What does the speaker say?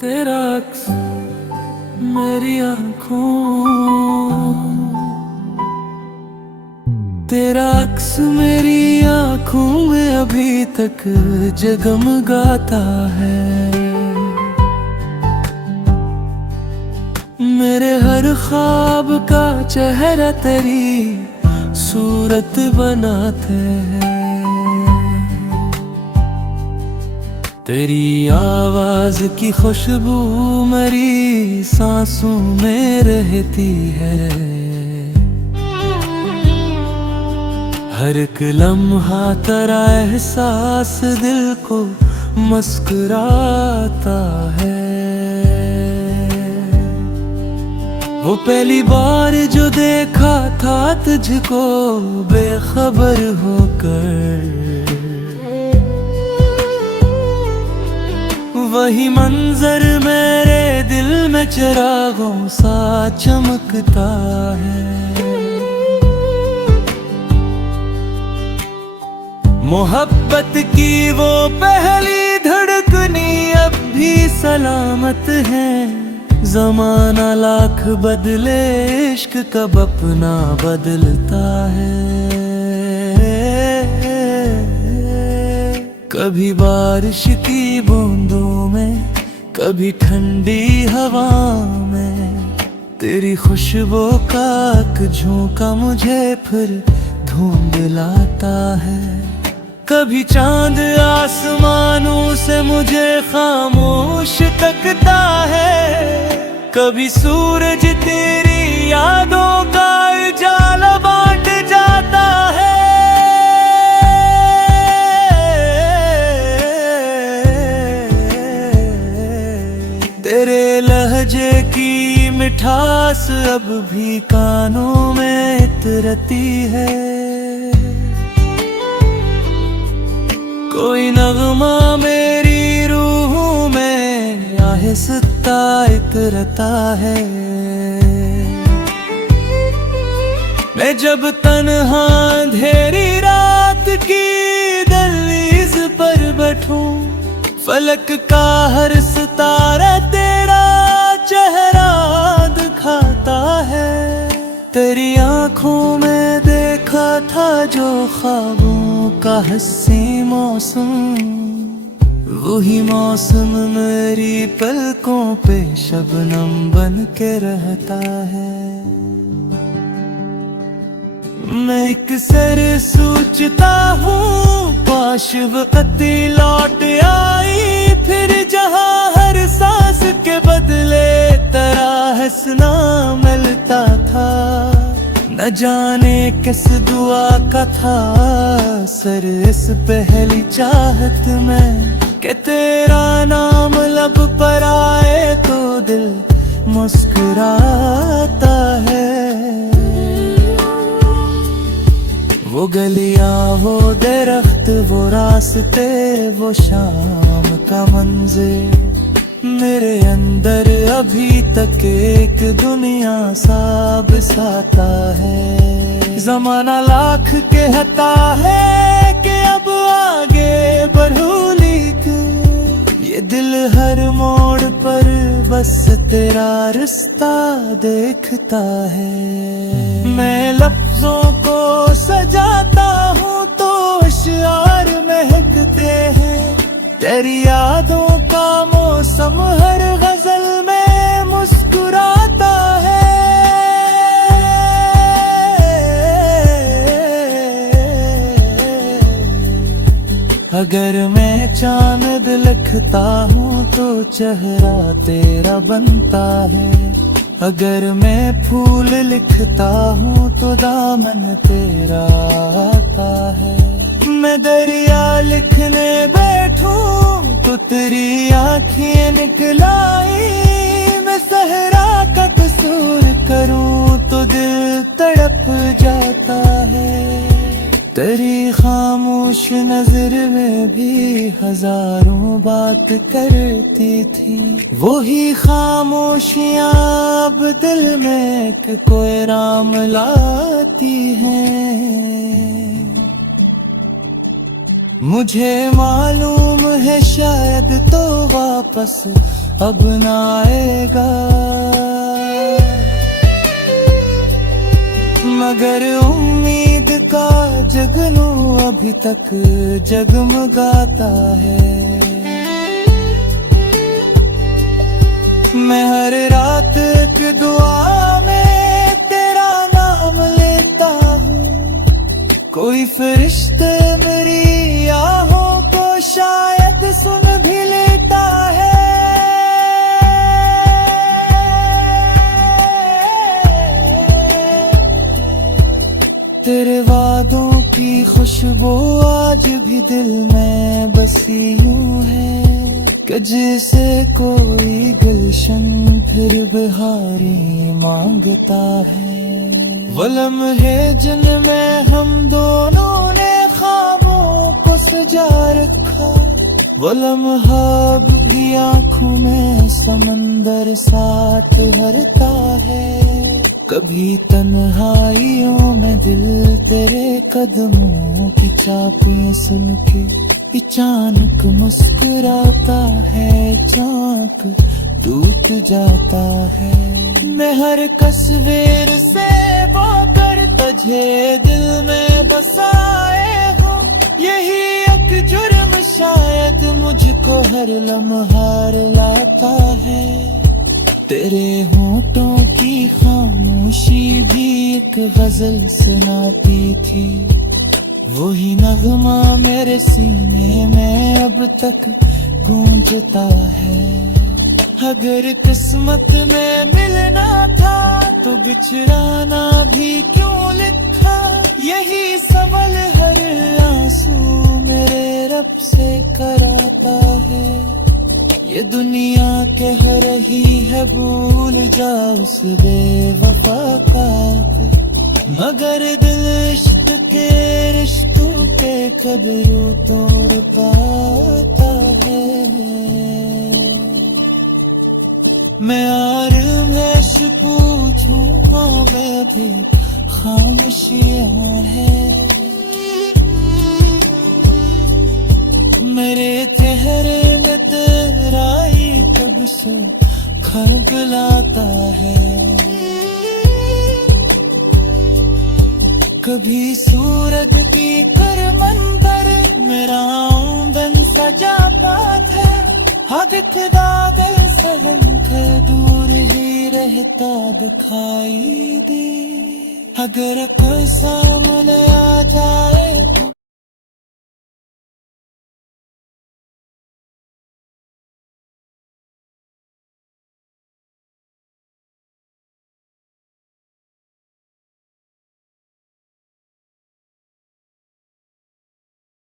तेरा अक्स मेरी आँखों, तेरा अक्स मेरी आँखों में अभी तक जगमगाता है। मेरे हर ख्वाब का चेहरा तेरी सूरत बनाते हैं। तेरी आवाज की खुशबू मेरी सांसों में रहती है। हर एक लम्हा तेरा एहसास दिल को मुस्कुराता है। वो पहली बार जो देखा था तुझको बेखबर होकर, वही मंजर मेरे दिल में चिरागों सा चमकता है। मोहब्बत की वो पहली धड़कनी अब भी सलामत है। ज़माना लाख बदले इश्क कब अपना बदलता है। कभी बारिश की बूंदों में, कभी ठंडी हवा में, तेरी खुशबू का एक झोंका मुझे फिर ढूंढ लाता है। कभी चांद आसमानों से मुझे खामोश तकता है। कभी सूरज तेरी यादों का उजाला बांट जाता है। तेरे लहजे की मिठास अब भी कानों में इतरती है। कोई नगमा मेरी रूह में आहिस्ता इतरता है। मैं जब तन्हा अंधेरी रात की दहलीज पर बैठूं, फलक का हर सितारा तेरा चेहरा दिखाता है। तेरी आँखों में देखा था जो ख्वाबों का हंसी मौसम, वही मौसम मेरी पलकों पे शबनम बन के रहता है। मैं एक सर सोचता हूँ काश वक़्ति लौट आई फिर, जहाँ हर सांस के बदले तेरा हंसना मिलता था। न जाने किस दुआ का था सर इस पहली चाहत में, कि तेरा नाम लब पर आए तो दिल मुस्कुराता है। वो गलियां, वो दरख्त, वो रास्ते, वो शाम का मंज़िर, मेरे अंदर अभी तक एक दुनिया सा बसाता है। ज़माना लाख कहता है कि अब आगे बढ़ूं, लेकिन ये दिल हर मोड़ पर बस तेरा रास्ता देखता है। मैं लफ्जों को सजाता हूँ तो अशआर महकते हैं। तेरी यादों का मौसम हर गजल में मुस्कुराता है। अगर मैं चांद लिखता हूँ तो चेहरा तेरा बनता है। अगर मैं फूल लिखता हूँ तो दामन तेरा आता है। मैं दरिया लिखने बैठूं तो तेरी आँखें निकलाई। मैं सहरा का कसूर करूं तो दिल तड़प जाता है। तेरी खामोश नजर में भी हजारों बात करती थी। वही खामोशियां अब दिल में कोई राम लाती हैं। मुझे मालूम है शायद तो वापस अब ना आएगा, मगर उम्मीद का जगनू अभी तक जगमगाता है। मैं हर रात की दुआ में तेरा नाम लेता हूँ, कोई फरिश्ते मेरी आहों को शायद सुन भी लेता है। तेरे वादों की खुशबू आज भी दिल में बसी यूं है कि जैसे कोई गुलशन फिर बहारी मांगता है। वो लम्हे जिनमें हम दोनों ने ख्वाबों को सजा रखा, वो लम्हा अब भी आँखों में समंदर साथ भरता है। कभी तन्हाइयों में दिल तेरे कदमों की चापें सुन के अचानक मुस्कुराता है, चाक टूट जाता है। मैं हर तस्वीर से वो कर तुझे दिल में बसाए हो, यही एक जुर्म शायद मुझको हर लम्हा लाता है। तेरे होंठों की खामोशी भी एक गजल सुनाती थी, वही नगमा मेरे सीने में अब तक गूंजता है। अगर किस्मत में मिलना था तो बिछड़ाना भी क्यों लिखा, यही सवाल हर आंसू मेरे रब से कराता है। ये दुनिया कह रही है भूल जा उस बेवफा का, मगर दिल इश्क के रिश्तों के कदरों तोड़ पाता है। मैं आरज़ पूछूं मैं भी खामोशियां है, मेरे चेहरे में तेरा ही तब से खलबलाता है। कभी सूरज की कर मंदिर मेरा आंगन सजाता था, आदित्य दागल सहन कर दूर ही रहता दिखाई दे। अगर कोई सामने आ जाए